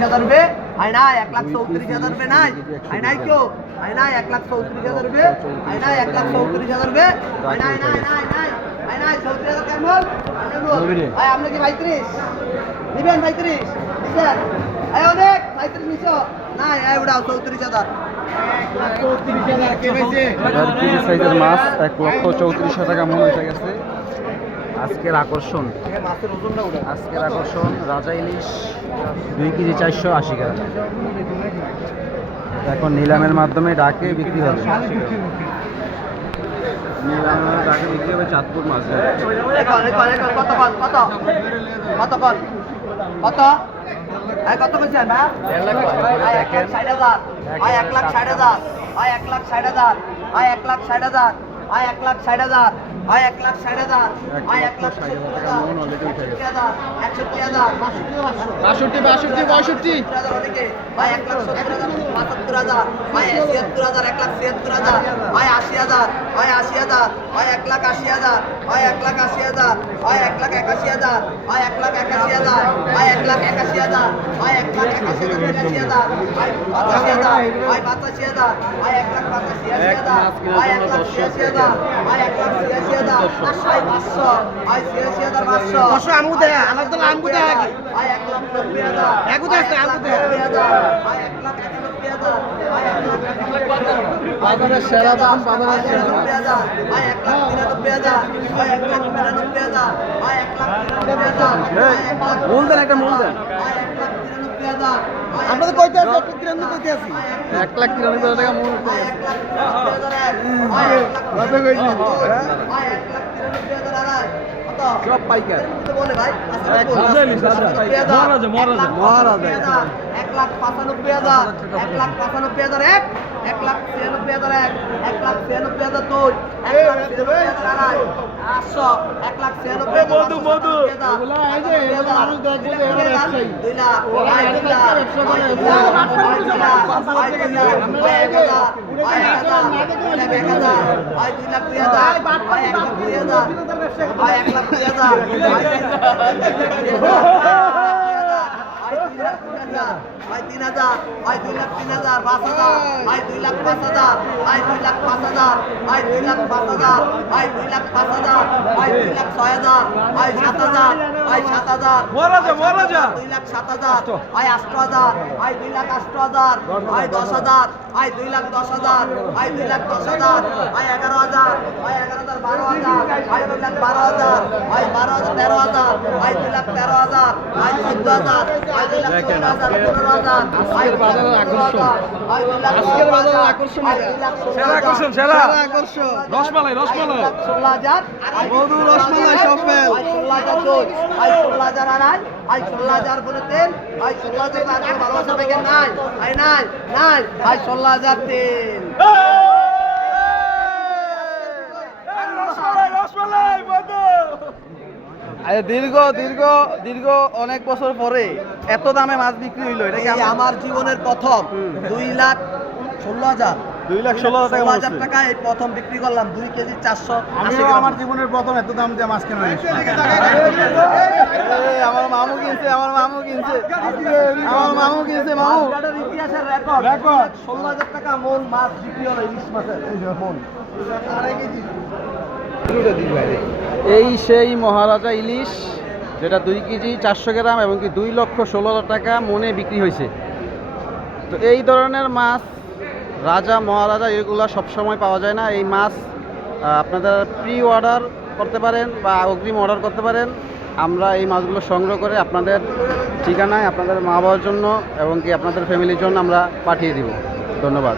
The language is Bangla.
रुपये है ना 1,34,000 रुपये ना है ना क्यों है ना 1,34,000 रुपये है ना 1,34,000 रुपये है ना है ना 34,000 कैमल भाई हमने की 35 নিবেন 35 স্যার এই অনেক 35 নিছো না এই উড়াও 34,000 কেজি সাইজের মাছ 1,34,000 টাকা মন হয়ে গেছে। আজকের আকর্ষণ রাজা ইলিশ 2 কেজি 480 গ্রাম। এখন নিলামের মাধ্যমে ডাকে বিক্রি হবে। নিলামের ডাকে বিক্রি হবে চাঁদপুর মাছ। কত বলছেন না 1,60,000 1,60,000 1,60,000 1,60,000 1,60,000 1,60,000 বাজারের সেরা দাম, বাজারের সেরা দাম। মূল দেন, একটা মূল দেন। আমরা তো কইতে আছি 1,93 কইতে আছি 1,93,000 টাকা মূল। সব পাইকার বলে ভাই মহারাজা 1,95,000 1,95,000 এক 1,96,000 1,96,000 দুই 1,96,000 800 1,96,000 মধু এগুলা এই যে মানুষ দেখবে এরা ব্যবসায়ী 2 লাখ 2 লাখ 3,000 2,03,000 5,000 2,05,000 2,05,000 2,05,000 2,05,000 2,06,000 7,000 7,000 মহারাজা 2,07,000 8,000 2,08,000 10,000 2,10,000 2,10,000 11,000 11,000 12,000 2,12,000 12,000 13,000 2,13,000 14,000 আজকের বাজারের আকর্ষণ, আজকের বাজারের আকর্ষণ, সেরা আকর্ষণ, সেরা আকর্ষণ রসমালাই 16,000 মধু রসমালাই সব ফেল 16,000 দুই 16,000 আড়াই 16,000 বলে তেল 16,000 আজকে ভালোবাসা থেকে নাই নাই 16,000 তেল দীর্ঘ অনেক বছর পরে এত দামে মাছ বিক্রি হইলো, এটা কি আমার জীবনের প্রথম 2,16,000 2,16,000 টাকা এই প্রথম বিক্রি করলাম 2 কেজি 480 আমার জীবনের প্রথম এত দাম দিয়ে মাছ কেনা হয়েছে। আমার মামু কিনছে মামু ইতিহাসের রেকর্ড 16,000 টাকা মন মাছ বিক্রি হলো ইলিশ মাছের মন। এই সেই মহারাজা ইলিশ যেটা 2 কেজি 400 গ্রাম এবং কি 2,16,000 টাকা মনে বিক্রি হয়েছে। তো এই ধরনের মাছ রাজা মহারাজা এগুলো সবসময় পাওয়া যায় না। এই মাছ আপনারা প্রি অর্ডার করতে পারেন বা অগ্রিম অর্ডার করতে পারেন। আমরা এই মাছগুলো সংগ্রহ করে আপনাদের ঠিকানায় আপনাদের মা বাবার জন্য এবং কি আপনাদের ফ্যামিলির জন্য আমরা পাঠিয়ে দিব। ধন্যবাদ।